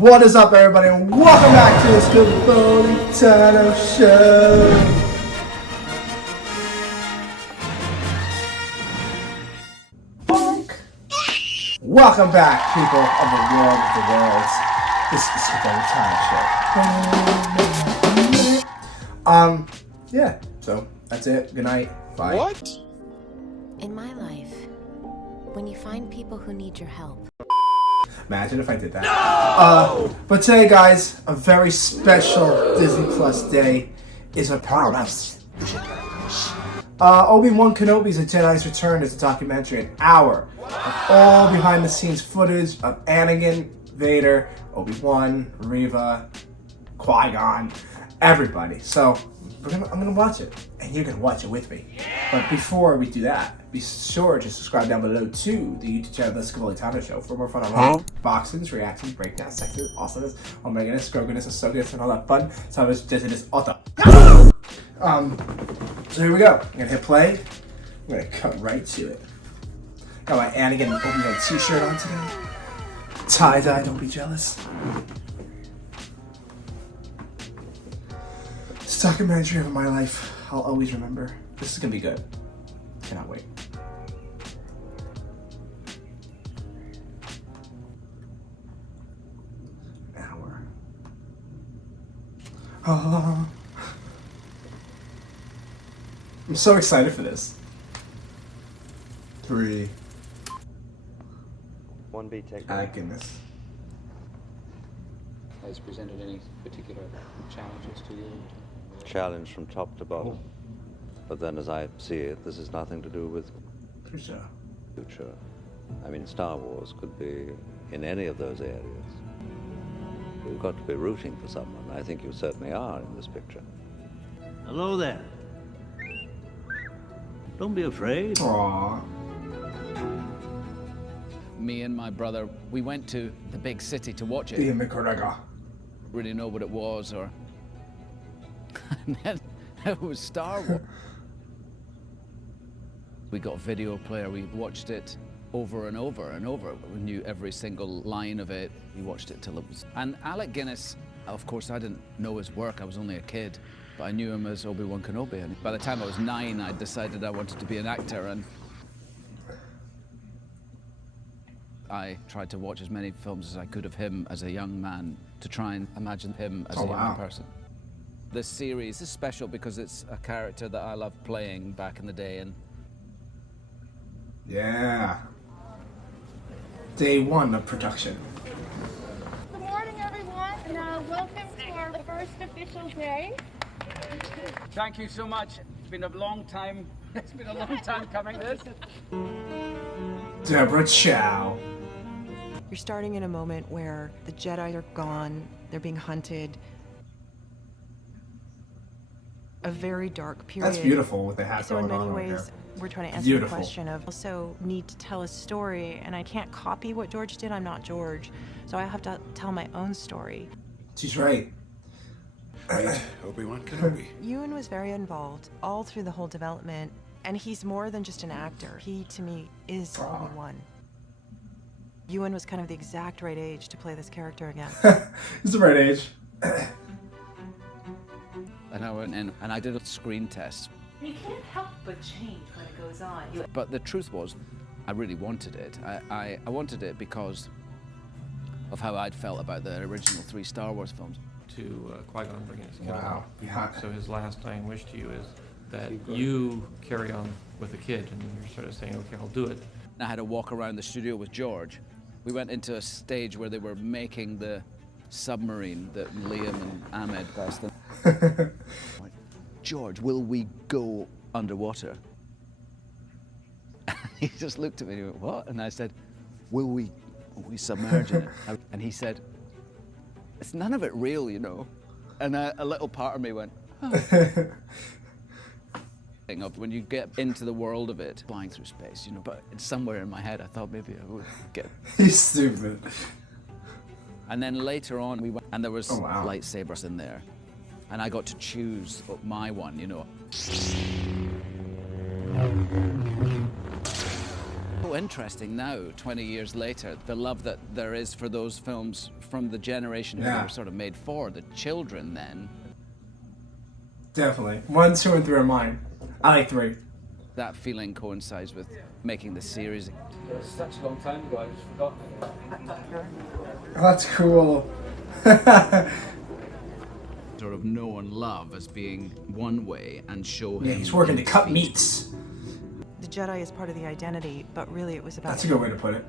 What is up, everybody, and welcome back to the Scobolitano Show. Welcome back, people of the world of the worlds. This is the Scobolitano Show. Yeah. So that's it. Good night. Bye. What? In my life, when you find people who need your help. Imagine if I did that. No! But today, guys, a very special Disney Plus day is upon us. Obi Wan Kenobi's A Jedi's Return is a documentary, an hour of all behind-the-scenes footage of Anakin, Vader, Obi-Wan, Reva, Qui-Gon, everybody. So I'm gonna watch it, and you're gonna watch it with me. But before we do that, be sure to subscribe down below to the YouTube channel, The Scobolitano Show, for more fun on boxings, reactions, breakdowns, sexes, awesomeness, oh my goodness, groginess, and so goodness, and all that fun. So I was just in this auto. So here we go. I'm gonna hit play. I'm gonna cut right to it. Got my Anakin and Obi-Wan t-shirt on today. Tie-dye, don't be jealous. This documentary of my life, I'll always remember. This is gonna be good. Cannot wait. An hour. I'm so excited for this. 3. 1B take. Goodness. Has presented any particular challenges to you? Challenge from top to bottom. But then as I see it, this has nothing to do with Future. future. I mean, Star Wars could be in any of those areas. We've got to be rooting for someone. I think you certainly are in this picture. Hello there. Don't be afraid. Aww. Me and my brother, we went to the big city to watch it. Ian McGregor. Really know what it was, or... And then it was Star Wars. We got a video player, we watched it over and over and over. We knew every single line of it. We watched it till it was... And Alec Guinness, of course, I didn't know his work, I was only a kid, but I knew him as Obi Wan Kenobi. And by the time I was 9, I decided I wanted to be an actor, and I tried to watch as many films as I could of him as a young man to try and imagine him as a young person. This series is special because it's a character that I loved playing back in the day, and Yeah. Day 1 of production. Good morning, everyone, and welcome to our first official day. Thank you so much. It's been a long time. It's been a long time coming, this. Deborah Chow. You're starting in a moment where the Jedi are gone, they're being hunted. A very dark period. That's beautiful what they have so in going many on ways, right there. we're trying to answer Beautiful. the question of also need to tell a story, and I can't copy what George did. I'm not George, so I have to tell my own story. She's right. Right, Obi Wan Kenobi. Ewan was very involved all through the whole development, and he's more than just an actor. He, to me, is Obi-Wan. Ewan was kind of the exact right age to play this character again. He's the right age. I went in and I did a screen test. You can't help but change when it goes on. But the truth was, I really wanted it. I wanted it because of how I'd felt about the original 3 Star Wars films. To Qui-Gon bringing his kid Wow. Yeah. So his last dying wish to you is that you carry on with the kid, and you're sort of saying, okay, I'll do it. I had to walk around the studio with George. We went into a stage where they were making the submarine that Liam and Ahmed passed them. Like, George, will we go underwater? He just looked at me and he went, what? And I said, will we submerge in it? And he said, it's none of it real, you know. And a little part of me went, oh. Of when you get into the world of it, flying through space, you know, but somewhere in my head I thought maybe I would get... He's stupid. And then later on we went, and there was wow. lightsabers in there. And I got to choose my one, you know. so interesting now, 20 years later, the love that there is for those films from the generation who they were sort of made for, the children then. Definitely. 1, 2, and 3 are mine. I like 3. That feeling coincides with making the series. It was such a long time ago, I just forgot. That's cool. Sort of know and love as being one way and show him. Yeah, he's working to cut feet. meats. The Jedi is part of the identity, but really it was about... That's a good way to put it.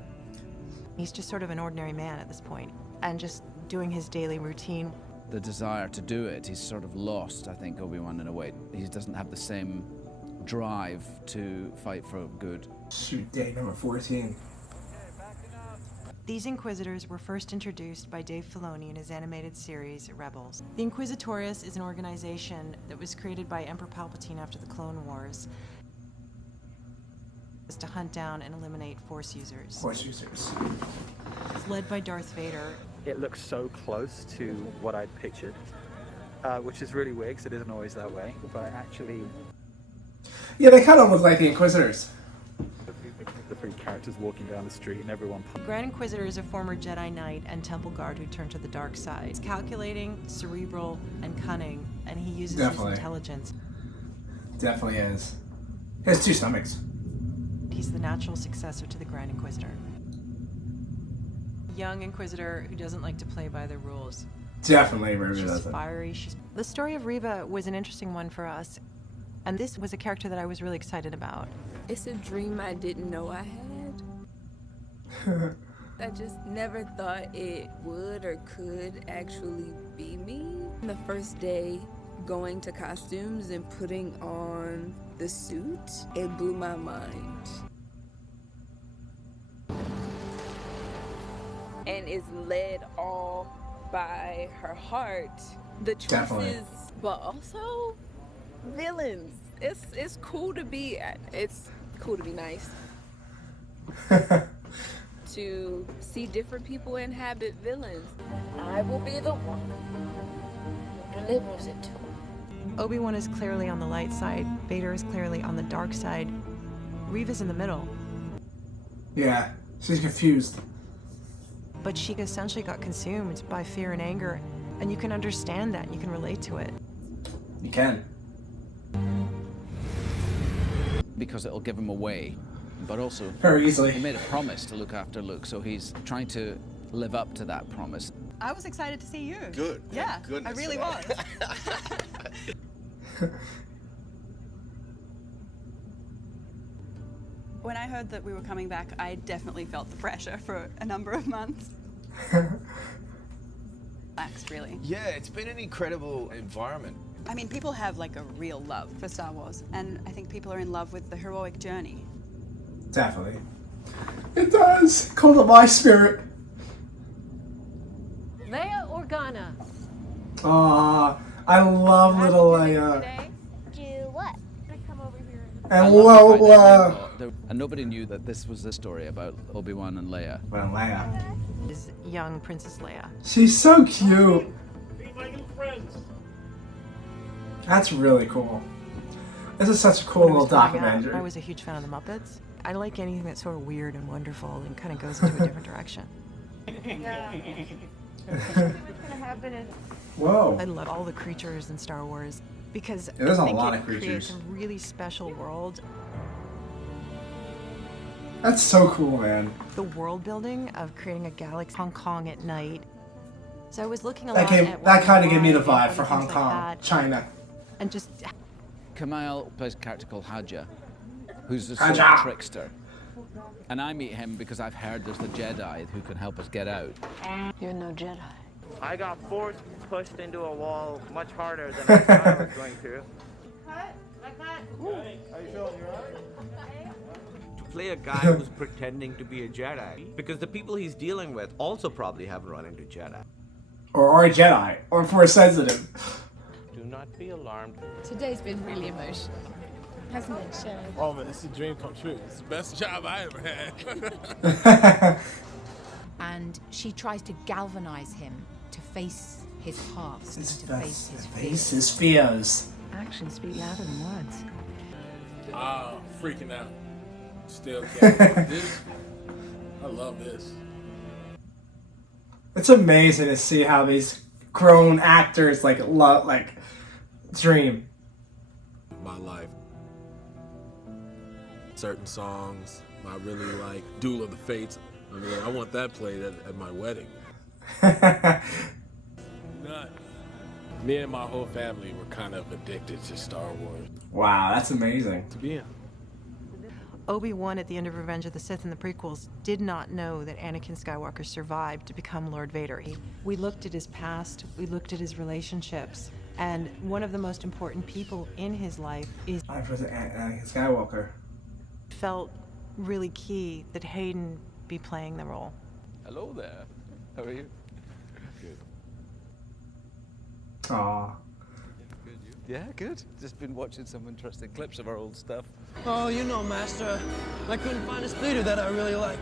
He's just sort of an ordinary man at this point, and just doing his daily routine. The desire to do it, he's sort of lost, I think, Obi-Wan in a way. He doesn't have the same drive to fight for good. Shoot, day number 14. These Inquisitors were first introduced by Dave Filoni in his animated series, Rebels. The Inquisitorius is an organization that was created by Emperor Palpatine after the Clone Wars. Is to hunt down and eliminate Force users. Force users. It's led by Darth Vader. It looks so close to what I'd pictured, which is really weird because it isn't always that way, but actually... Yeah, they kind of look like the Inquisitors. The 3 characters walking down the street and everyone... The Grand Inquisitor is a former Jedi Knight and Temple Guard who turned to the dark side. He's calculating, cerebral, and cunning, and he uses his intelligence. Definitely is. He has 2 stomachs. He's the natural successor to the Grand Inquisitor. Young Inquisitor who doesn't like to play by the rules. Definitely, Riva She's doesn't. fiery. The story of Riva was an interesting one for us, and this was a character that I was really excited about. It's a dream I didn't know I had. I just never thought it would or could actually be me. The first day going to costumes and putting on the suit, it blew my mind. And it's led all by her heart. The choices, but also villains. It's cool to be nice. To see different people inhabit villains. I will be the one who delivers it to him. Obi-Wan is clearly on the light side, Vader is clearly on the dark side. Reva's in the middle. Yeah, she's confused. But she essentially got consumed by fear and anger, and you can understand that, you can relate to it. You can. Because it'll give him away, but also very easily. He made a promise to look after Luke, so he's trying to live up to that promise. I was excited to see you. Good. Yeah, Goodness. I really was. When I heard that we were coming back, I definitely felt the pressure for a number of months. Relaxed, really. Yeah, it's been an incredible environment. I mean, people have like a real love for Star Wars, and I think people are in love with the heroic journey. Definitely. It does. Call to my spirit. Leia Organa. Aw, I love little Leia. Do what? Come over here. And Lola. And nobody knew that this was the story about Obi-Wan and Leia. Well, Leia. Is young Princess Leia. She's so cute. That's really cool. This is such a cool little documentary. I was a huge fan of the Muppets. I like anything that's sort of weird and wonderful and kind of goes into a different direction. Yeah. What's gonna happen is... Whoa. I love all the creatures in Star Wars because there's I a think lot it of creatures. creates a really special world. That's so cool, man. The world building of creating a galaxy, Hong Kong at night. So I was looking a That lot at that kind of gave me the and vibe other for Hong things Kong, like that. China. And just... Kamal plays a character called Haja, who's a Haja. sort of trickster. And I meet him because I've heard there's the Jedi who can help us get out. You're no Jedi. I got force pushed into a wall much harder than I thought I was going to. Cut. Like that. How you feeling? You alright? To play a guy who's pretending to be a Jedi, because the people he's dealing with also probably haven't run into Jedi. Or are a Jedi. Or Force sensitive. Do not be alarmed. Today's been really emotional. Hasn't it, Sharon? Oh man, it's a dream come true. It's the best job I ever had. And she tries to galvanize him to face his past and to face his fears. His fears. Actions speak louder than words. Freaking out. Still can't believe this. I love this. It's amazing to see how these grown actors dream. My life. Certain songs, I really like Duel of the Fates. I mean, I want that played at my wedding. Nut. Me and my whole family were kind of addicted to Star Wars. Wow, that's amazing. Yeah. Obi Wan at the end of Revenge of the Sith in the prequels did not know that Anakin Skywalker survived to become Lord Vader. We looked at his past, we looked at his relationships, and one of the most important people in his life is Anakin Skywalker. Felt really key that Hayden be playing the role. Hello there. How are you? Good. Aww. Yeah, good. Just been watching some interesting clips of our old stuff. Oh, you know, Master, I couldn't find a speeder that I really liked.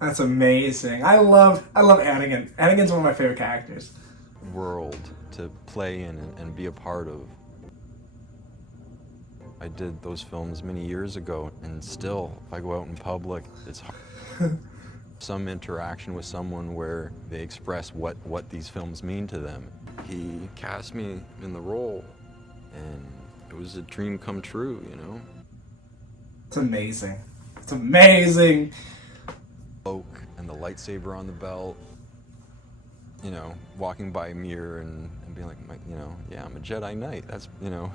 That's amazing. I love Anakin. Anakin's one of my favorite characters. World to play in and be a part of. I did those films many years ago, and still, if I go out in public, it's hard. Some interaction with someone where they express what these films mean to them. He cast me in the role, and it was a dream come true, you know? It's amazing. It's amazing. Cloak and the lightsaber on the belt, you know, walking by a mirror and being like, you know, yeah, I'm a Jedi Knight. That's, you know.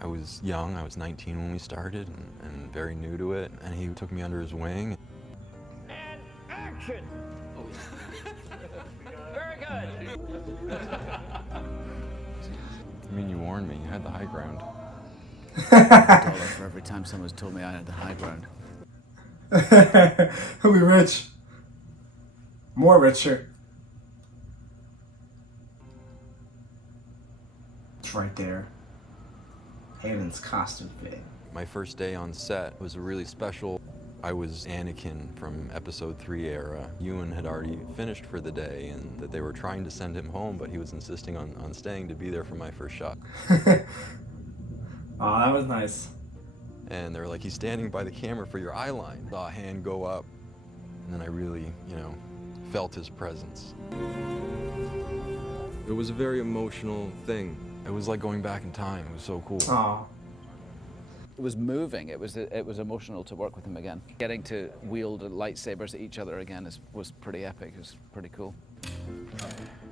I was young, I was 19 when we started, and very new to it, and he took me under his wing. And action! Very good. I mean, you warned me, you had the high ground. $1 for every time someone's told me I had the high ground. He'll be rich. More richer. It's right there. Hayden's costume fit. My first day on set was really special. I was Anakin from Episode 3 era. Ewan had already finished for the day, and that they were trying to send him home, but he was insisting on staying to be there for my first shot. Oh, that was nice. And they were like, he's standing by the camera for your eye line. Saw a hand go up, and then I really, you know, felt his presence. It was a very emotional thing. It was like going back in time. It was so cool. Aww. It was moving. It was emotional to work with him again. Getting to wield lightsabers at each other again was pretty epic. It was pretty cool.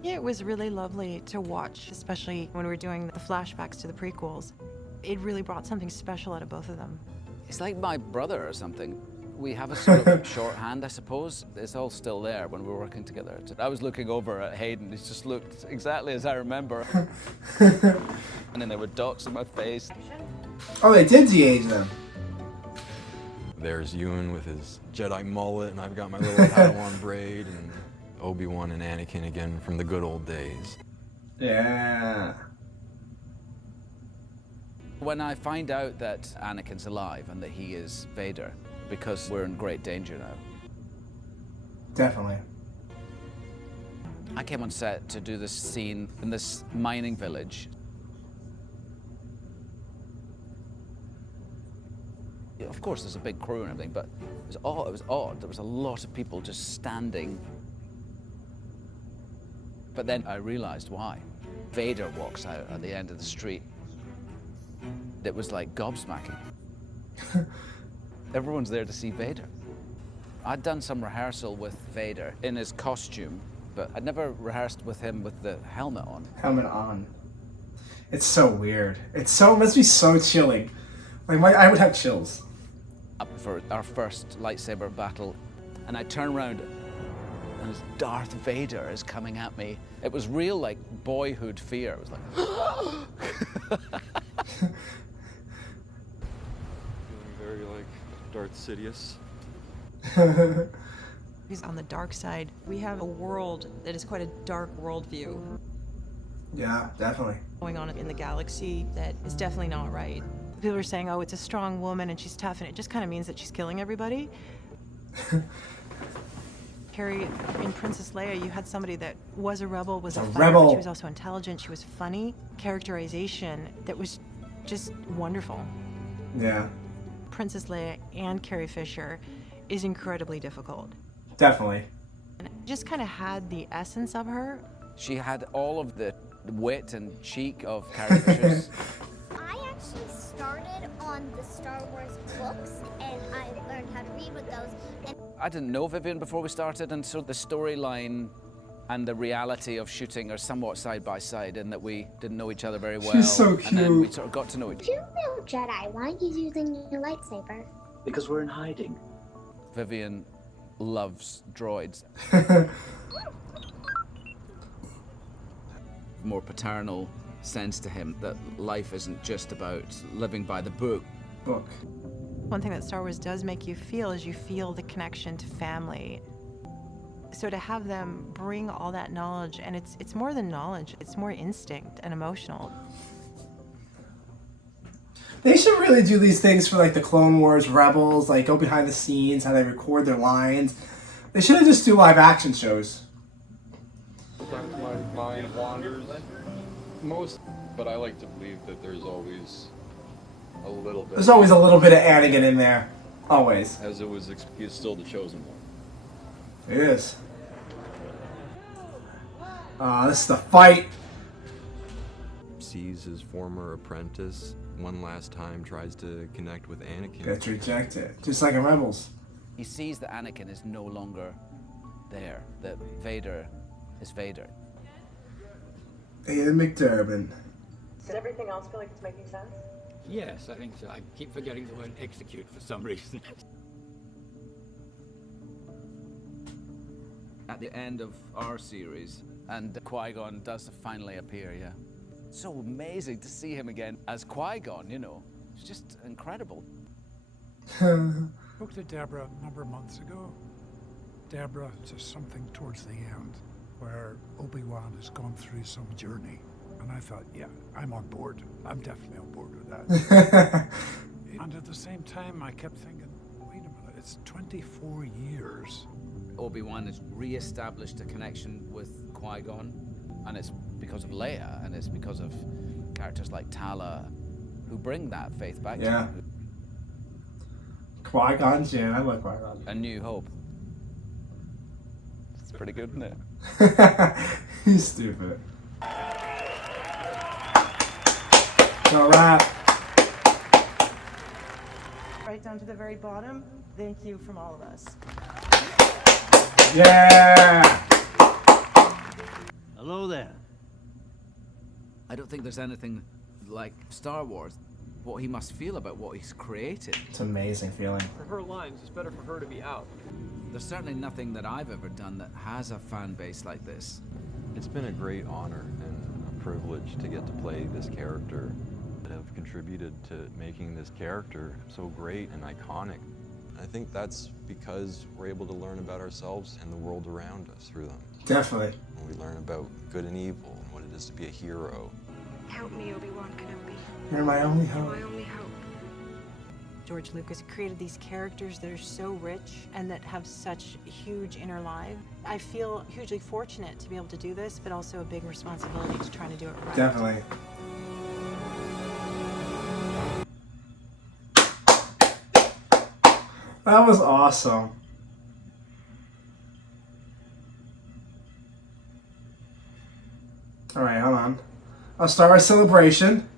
Yeah, it was really lovely to watch, especially when we were doing the flashbacks to the prequels. It really brought something special out of both of them. He's like my brother or something. We have a sort of shorthand, I suppose. It's all still there when we were working together. I was looking over at Hayden. He just looked exactly as I remember. And then there were dots on my face. Oh, they did de-age them. There's Ewan with his Jedi mullet, and I've got my little Padawan braid, and Obi Wan and Anakin again from the good old days. Yeah. When I find out that Anakin's alive and that he is Vader, because we're in great danger now. Definitely. I came on set to do this scene in this mining village. Of course, there's a big crew and everything, but it was odd. There was a lot of people just standing. But then I realized why. Vader walks out at the end of the street. It was like gobsmacking. Everyone's there to see Vader. I'd done some rehearsal with Vader in his costume, but I'd never rehearsed with him with the helmet on. Helmet on. It's so weird. It must be so chilling. Like, I would have chills. Up for our first lightsaber battle, and I turn around and Darth Vader is coming at me. It was real, like, boyhood fear. It was like, Feeling very like Darth Sidious. He's on the dark side. We have a world that is quite a dark worldview. Yeah, definitely. Going on in the galaxy that is definitely not right. People are saying, oh, it's a strong woman and she's tough, and it just kind of means that she's killing everybody. Carrie, in Princess Leia, you had somebody that was a rebel, was a fighter, rebel. but she was also intelligent, she was funny. Characterization that was just wonderful. Yeah. Princess Leia and Carrie Fisher is incredibly difficult. Definitely. And just kind of had the essence of her. She had all of the wit and cheek of Carrie Fisher's. I actually started on the Star Wars books, and I learned how to read with those. And I didn't know Vivian before we started, and so the storyline and the reality of shooting are somewhat side by side in that we didn't know each other very well. She's so And then we cute. sort of got to know each if you're a real Jedi, why are you using your lightsaber? Because we're in hiding. Vivian loves droids. More paternal sense to him that life isn't just about living by the book. One thing that Star Wars does make you feel is you feel the connection to family. So to have them bring all that knowledge, and it's more than knowledge, it's more instinct and emotional. They should really do these things for like the Clone Wars, Rebels, like go behind the scenes, how they record their lines. They should just do live action shows. Sometimes my mind wanders but I like to believe that there's always a little bit. There's always a little bit of Anakin in there. Always. As it was, he's still the chosen one. It is. This is the fight. Sees his former apprentice one last time, tries to connect with Anakin. Gets rejected, just like in Rebels. He sees that Anakin is no longer there, that Vader is Vader. Ian McDermott. Does everything else feel like it's making sense? Yes, I think so. I keep forgetting the word execute for some reason. At the end of our series, and Qui-Gon does finally appear, yeah. So amazing to see him again as Qui-Gon, you know. It's just incredible. Spoke to Deborah a number of months ago. Deborah, just something towards the end where Obi Wan has gone through some journey. And I thought, yeah, I'm on board. I'm definitely on board with that. And at the same time, I kept thinking, wait a minute, it's 24 years. Obi-Wan has re-established a connection with Qui-Gon, and it's because of Leia, and it's because of characters like Tala, who bring that faith back to him. Qui-Gon Jinn, I like Qui-Gon. A New Hope. It's pretty good, isn't it? He's stupid. All right. Right down to the very bottom, thank you from all of us. Yeah! Hello there. I don't think there's anything like Star Wars, what he must feel about what he's created. It's an amazing feeling. For her lines, it's better for her to be out. There's certainly nothing that I've ever done that has a fan base like this. It's been a great honor and a privilege to get to play this character that have contributed to making this character so great and iconic. I think that's because we're able to learn about ourselves and the world around us through them. Definitely. We learn about good and evil and what it is to be a hero. Help me, Obi Wan Kenobi. You're my only hope. My only hope. George Lucas created these characters that are so rich and that have such huge inner life. I feel hugely fortunate to be able to do this, but also a big responsibility to try to do it right. Definitely. That was awesome. All right, hold on. I'll start our celebration.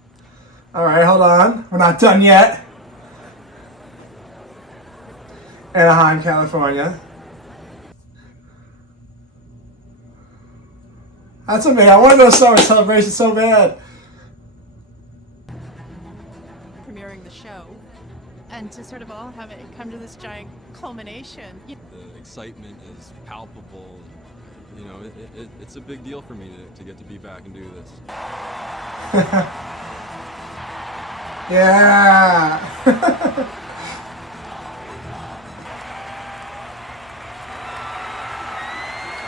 All right, hold on. We're not done yet. Anaheim, California. That's amazing. I want to go Star Wars Celebration so bad. Premiering the show, and to sort of all have it come to this giant culmination. The excitement is palpable. You know, it's a big deal for me to get to be back and do this. Yeah.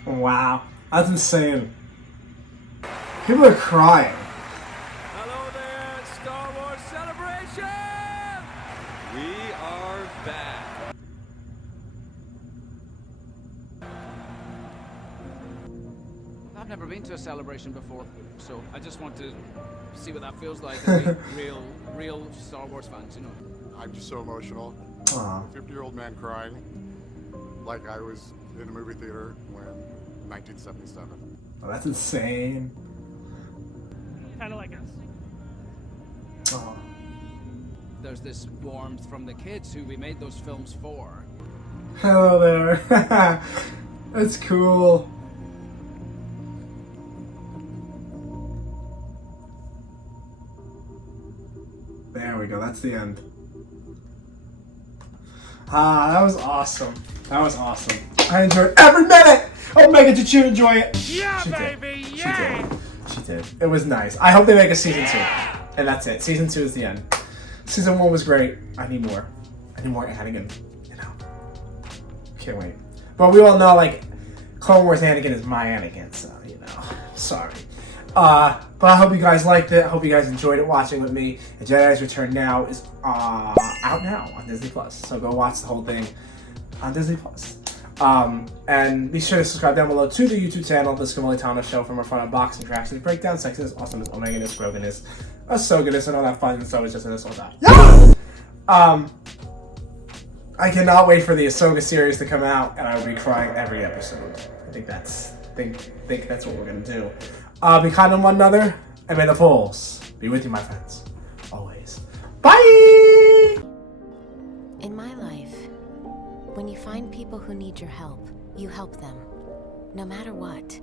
Wow, that's insane. People are crying. Hello there, Star Wars Celebration! We are back. I've never been to a celebration before, so I just want to see what that feels like and be real Star Wars fans, you know. I'm just so emotional. Aw. 50-year-old man crying like I was in a movie theater when 1977. Oh, that's insane. Kind of like us. Aw. There's this warmth from the kids who we made those films for. Hello there. That's cool. There we go. That's the end. Ah, that was awesome. That was awesome. I enjoyed every minute. Oh, Megan, did you enjoy it? Yeah, She did. baby, She yeah. did. She did. It was nice. I hope they make a season 2. And that's it. Season 2 is the end. Season 1 was great. I need more. I need more Anakin. You know. Can't wait. But we all know, like, Clone Wars Anakin is my Anakin, so, you know. Sorry. But I hope you guys liked it. I hope you guys enjoyed it watching with me. And Jedi's Return now is out now on Disney Plus. So go watch the whole thing on Disney Plus. And be sure to subscribe down below to the YouTube channel, The Scamolatano Show, for more fun unboxing, reactions, breakdowns, sexiness, awesomeness, omeganess, groganess, so-goodness, and all that fun, so it's just in this all that. Yeah! I cannot wait for the Ahsoka series to come out, and I will be crying every episode. I think that's what we're gonna do. Be kind to one another, and may the Force be with you, my friends. Always. Bye! In my life, when you find people who need your help, you help them, no matter what.